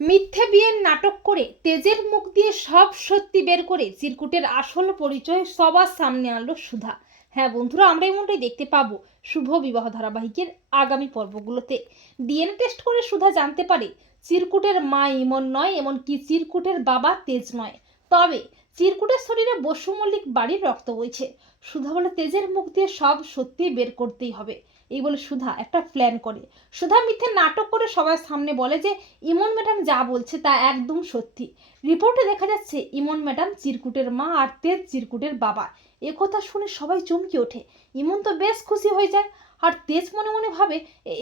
মিথ্যে বিয়ের নাটক করে তেজের মুখ দিয়ে সব সত্যি বের করে চিরকুটের আসল পরিচয় সবার সামনে আনলো সুধা। হ্যাঁ বন্ধুরা, আমরা এমনটাই দেখতে পাবো শুভ বিবাহ ধারাবাহিকের আগামী পর্বগুলোতে। ডিএনএ টেস্ট করে সুধা জানতে পারে, চিরকুটের মা ইমন নয়, এমনকি চিরকুটের বাবা তেজ নয়। তবে চিরকুটের শরীরে বসু মল্লিক বাড়ির রক্ত বইছে। সুধা বলে, তেজের মুখ দিয়ে সব সত্যি বের করতেই হবে। এই বলে সুধা একটা প্ল্যান করে। সুধা মিথ্যে নাটক করে সবার সামনে বলে যে, ইমন ম্যাডাম যা বলছে তা একদম সত্যি। রিপোর্টে দেখা যাচ্ছে ইমন ম্যাডাম চিরকুটের মা আর তেজ চিরকুটের বাবা। এ কথা শুনে সবাই চমকে ওঠে। ইমন তো বেশ খুশি হয়ে যায়। আর তেজ মনে মনে ভাবে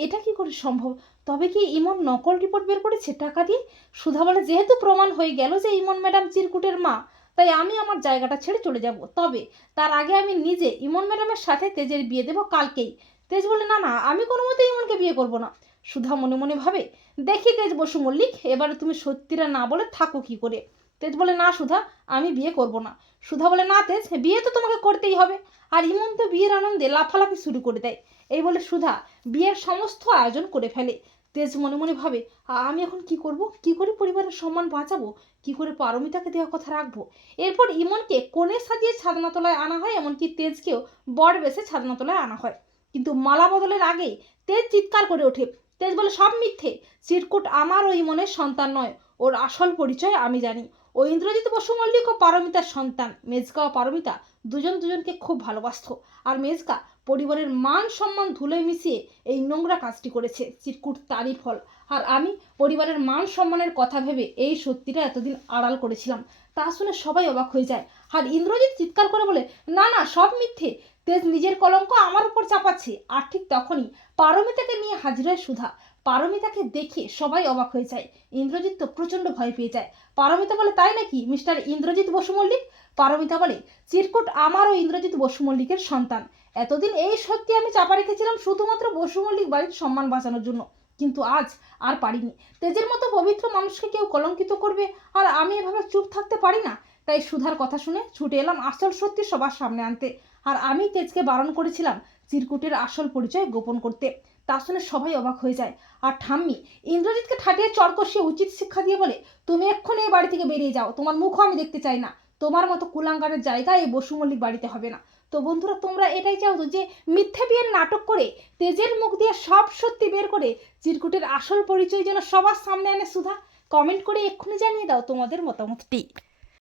এটা কি করে সম্ভব? তবে কি ইমন নকল রিপোর্ট বের করেছে টাকা দিয়ে? সুধা বলে, যেহেতু প্রমাণ হয়ে গেল যে ইমন ম্যাডাম চিরকুটের মা, তাই আমি আমার জায়গাটা ছেড়ে চলে যাব। তবে তার আগে আমি নিজে ইমন ম্যাডামের সাথে তেজের বিয়ে দেবো কালকেই। তেজ বলে, না না, আমি কোনো মতেই ইমনকে বিয়ে করব না। সুধা মনে মনে ভাবে, দেখি তেজ বসু মল্লিক, এবারে তুমি সত্যিটা না বলে থাকো কি করে? তেজ বলে, না, সুধা, আমি বিয়ে করব না। সুধা বলে, না, তেজ, বিয়ে তো তোমাকে করতেই হবে। আর ইমন তো বিয়ের আনন্দে লাফালাফি শুরু করে দেয়। এই বলে সুধা বিয়ের সমস্ত আয়োজন করে ফেলে। তেজ মনে মনে ভাবে আমি এখন কি করব? কি করে পরিবারের সম্মান বাঁচাবো? কি করে পারমিতাকে দেওয়া কথা রাখব? এরপর ইমনকে কোণে সাজিয়ে ছাদনাতলায় আনা হয়, এমনকি তেজকেও বর বেসে ছাদনাতলায় আনা হয়। কিন্তু মালা বদলের আগে তেজ চিৎকার করে ওঠে। তেজ বলে, সব মিথ্যে। চিরকুট আমার ওই মনের সন্তান নয়। ওর আসল পরিচয় আমি জানি। ও ইন্দ্রজিৎ বসু মল্লিক ও পারমিতার সন্তান। মেজকা ও পারমিতা দুজন দুজনকে খুব ভালোবাসতো। আর মেজকা পরিবারের মান সম্মান ধুলোয় মিশিয়ে এই নোংরা কাজটি করেছে। চিরকুট তারই ফল। আর আমি পরিবারের মান সম্মানের কথা ভেবে এই সত্যিটা এতদিন আড়াল করেছিলাম। তা শুনে সবাই অবাক হয়ে যায়। আর ইন্দ্রজিৎ চিৎকার করে বলে, না না, সব মিথ্যে। তেজ নিজের কলঙ্ক আমার উপর চাপাচ্ছে। আর ঠিক তখনই পারমিতাকে নিয়ে হাজির হয় সুধা। পারমিতাকে দেখে সবাই অবাক হয়ে যায়। ইন্দ্রজিৎ তো প্রচণ্ড ভয় পেয়ে যায়। পারমিতা বলে, তাই নাকি, মিস্টার ইন্দ্রজিৎ বসু মল্লিক? পারমিতা বলে, চিরকুট আমার ও ইন্দ্রজিৎ বসু মল্লিকের সন্তান। এতদিন এই সত্যি আমি চাপা রেখেছিলাম শুধুমাত্র বসু মল্লিক বাড়ির সম্মান বাঁচানোর জন্য। কিন্তু আজ আর পারিনি। তেজের মতো পবিত্র মানুষকে কেউ কলঙ্কিত করবে? আর আমি এভাবে চুপ থাকতে পারি না? তাই সুধার কথা শুনে ছুটে এলাম আসল সত্যি সবার সামনে আনতে। আর আমি তেজকে বারণ করেছিলাম চিরকুটের আসল পরিচয় গোপন করতে। তা শুনে সবাই অবাক হয়ে যায়। আর ঠাম্মি, ইন্দ্রজিৎকে ঠাটিয়ে চর উচিত শিক্ষা দিয়ে বলে, তুমি এক্ষুনি এই বাড়ি থেকে বেরিয়ে যাও, তোমার মুখও আমি দেখতে চাই না। তোমার মতো কুলাঙ্গারের জায়গা এই বসু মল্লিক বাড়িতে হবে না। তো বন্ধুরা, তোমরা এটাই চাও তো যে, মিথ্যে বিয়ের নাটক করে তেজের মুখ দিয়ে সব সত্যি বের করে চিরকুটের আসল পরিচয় যেন সবার সামনে আনে সুধা। কমেন্ট করে এক্ষুনি জানিয়ে দাও তোমাদের মতামতটি।